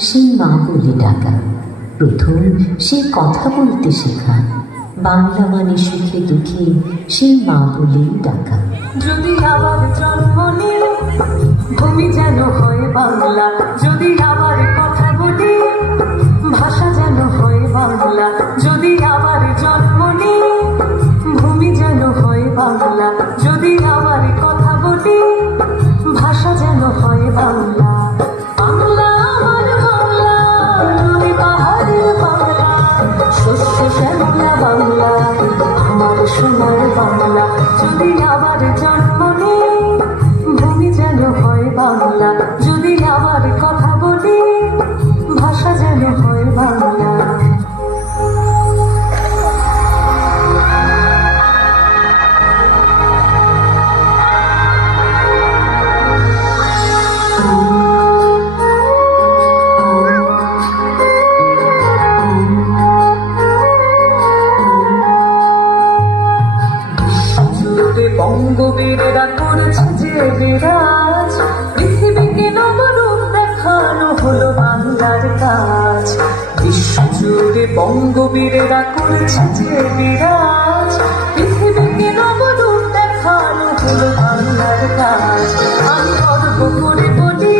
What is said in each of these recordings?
সেই মা বলে ডাকা। প্রথম সে কথা বলতে শেখা। বাংলা মানে সুখে দুঃখে সেই মা বলেই ডাকা। যদি আবার জন্ম নিই ভূমি যেন হয় বাংলা। যদি আবার কথা বলি, ভাষা যেন হয় বাংলা। যদি আবার জন্ম নিই ভূমি যেন হয় বাংলা। যদি বঙ্গবীরেরা করেছে যে বিরাজ। পৃথিবীকে নবরূপ দেখানো হলো বাংলার কাজ। বিশ্ব জুড়ে বঙ্গবীরেরা করেছে যে বিরাজ। পৃথিবীকে নবরূপ দেখানো হলো বাংলার কাজ। আমি গর্ব করে বলি,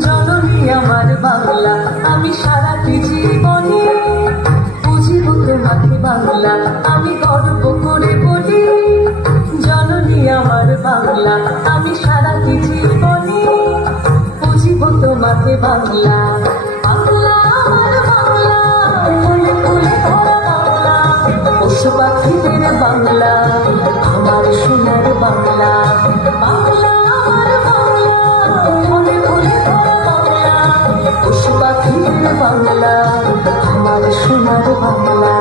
জননী আমার বাংলা, আমি সারাটি জীবনে বুঝিব তোমাকে বাংলা। আমি গর্ব করে বলি জননী আমার বাংলা। আমি সারা জীবনে বুঝিব তোমাকে বাংলা। বাংলা আমার বাংলা, ফুলে বাংলা। বাংলা, আমার সোনার বাংলা। আমার বাংলা বাংলা, আমার সোনার বাংলা।